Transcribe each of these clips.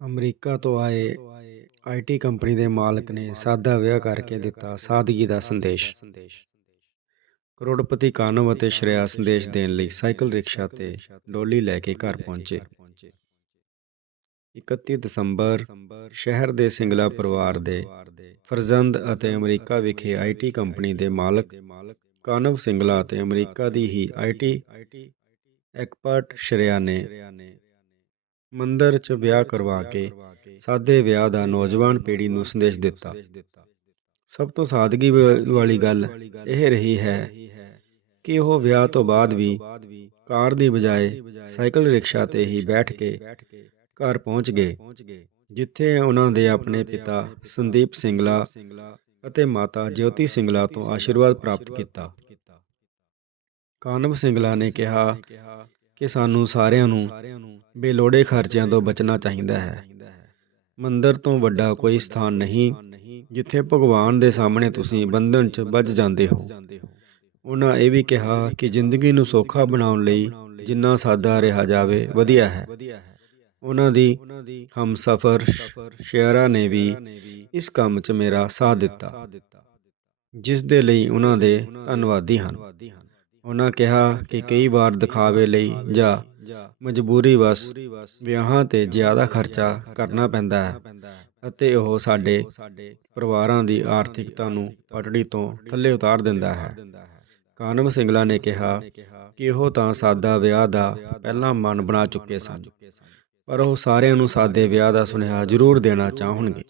America ਤੋਂ ਆਏ IT company ਦੇ ਮਾਲਕ ਨੇ ਸਾਦਾ ਵਿਆਹ ਕਰਕੇ ਦਿੱਤਾ ਸਾਦਗੀ ਦਾ ਸੰਦੇਸ਼। ਕਰੋੜਪਤੀ ਕਾਨਵ ਅਤੇ ਸ਼੍ਰੇਆ ਸੰਦੇਸ਼ ਦੇਣ ਲਈ ਸਾਈਕਲ ਰਿਕਸ਼ਾ ਤੇ ਡੋਲੀ ਲੈ ਕੇ ਘਰ ਪਹੁੰਚੇ। 31 ਦਸੰਬਰ, ਸ਼ਹਿਰ ਦੇ ਸਿੰਗਲਾ ਪਰਿਵਾਰ ਦੇ ਫਰਜ਼ੰਦ ਅਤੇ ਅਮਰੀਕਾ ਵਿਖੇ ਆਈਟੀ ਕੰਪਨੀ ਦੇ ਮਾਲਕ ਕਾਨਵ ਸਿੰਗਲਾ ਅਤੇ ਅਮਰੀਕਾ ਦੀ ਹੀ ਆਈਟੀ ਐਕਸਪਰਟ ਸ਼੍ਰੇਆ ਨੇ ਮੰਦਰ 'ਚ ਵਿਆਹ ਕਰਵਾ ਕੇ ਸਾਦੇ ਵਿਆਹ ਦਾ ਨੌਜਵਾਨ ਪੀੜ੍ਹੀ ਨੂੰ ਸੰਦੇਸ਼ ਦਿੱਤਾ। ਸਭ ਤੋਂ ਸਾਦਗੀ ਵਾਲੀ ਗੱਲ ਇਹ ਰਹੀ ਹੈ ਕਿ ਉਹ ਵਿਆਹ ਤੋਂ ਬਾਅਦ ਵੀ ਕਾਰ ਦੀ ਬਜਾਏ ਸਾਈਕਲ ਰਿਕਸ਼ਾ ਤੇ ਹੀ ਬੈਠ ਕੇ ਘਰ ਪਹੁੰਚ ਗਏ, ਜਿੱਥੇ ਉਹਨਾਂ ਦੇ ਆਪਣੇ ਪਿਤਾ ਸੰਦੀਪ ਸਿੰਗਲਾ ਅਤੇ ਮਾਤਾ ਜਯੋਤੀ ਸਿੰਗਲਾ ਤੋਂ ਆਸ਼ੀਰਵਾਦ ਪ੍ਰਾਪਤ ਕੀਤਾ। ਕਾਨਵ ਸਿੰਗਲਾ ਨੇ ਕਿਹਾ ਕਿ ਸਾਨੂੰ ਸਾਰਿਆਂ ਨੂੰ ਬੇਲੋੜੇ ਖਰਚਿਆਂ ਤੋਂ ਬਚਣਾ ਚਾਹੀਦਾ ਹੈ। ਮੰਦਰ ਤੋਂ ਵੱਡਾ ਕੋਈ ਸਥਾਨ ਨਹੀਂ, ਜਿੱਥੇ ਭਗਵਾਨ ਦੇ ਸਾਹਮਣੇ ਤੁਸੀਂ ਬੰਧਨ 'ਚ ਵੱਜ ਜਾਂਦੇ ਹੋ। ਉਹਨਾਂ ਇਹ ਵੀ ਕਿਹਾ ਕਿ ਜ਼ਿੰਦਗੀ ਨੂੰ ਸੌਖਾ ਬਣਾਉਣ ਲਈ ਜਿੰਨਾ ਸਾਦਾ ਰਿਹਾ ਜਾਵੇ, ਵਧੀਆ ਹੈ। ਉਹਨਾਂ ਦੀ ਹਮਸਫਰ ਸ਼ੇਅਰਾ ਨੇ ਵੀ ਇਸ ਕੰਮ 'ਚ ਮੇਰਾ ਸਾਥ ਦਿੱਤਾ, ਜਿਸ ਦੇ ਲਈ ਉਹਨਾਂ ਦੇ ਧੰਨਵਾਦੀ ਹਨ। ਉਹਨਾਂ ਕਿਹਾ ਕਿ ਕਈ ਵਾਰ ਦਿਖਾਵੇ ਲਈ ਜਾਂ ਮਜਬੂਰੀ ਵਸ ਵਿਆਹਾਂ ਤੇ ਜ਼ਿਆਦਾ ਖਰਚਾ ਕਰਨਾ ਪੈਂਦਾ ਹੈ ਅਤੇ ਉਹ ਸਾਡੇ ਪਰਿਵਾਰਾਂ ਦੀ ਆਰਥਿਕਤਾ ਨੂੰ ਪਟੜੀ ਤੋਂ ਥੱਲੇ ਉਤਾਰ ਦਿੰਦਾ ਹੈ। ਕਾਨਵ ਸਿੰਗਲਾ ਨੇ ਕਿਹਾ ਕਿ ਉਹ ਤਾਂ ਸਾਦਾ ਵਿਆਹ ਦਾ ਪਹਿਲਾਂ ਮਨ ਬਣਾ ਚੁੱਕੇ ਸਨ, ਪਰ ਉਹ ਸਾਰਿਆਂ ਨੂੰ ਸਾਦੇ ਵਿਆਹ ਦਾ ਸੁਨੇਹਾ ਜ਼ਰੂਰ ਦੇਣਾ ਚਾਹਣਗੇ।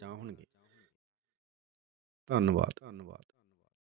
ਧੰਨਵਾਦ।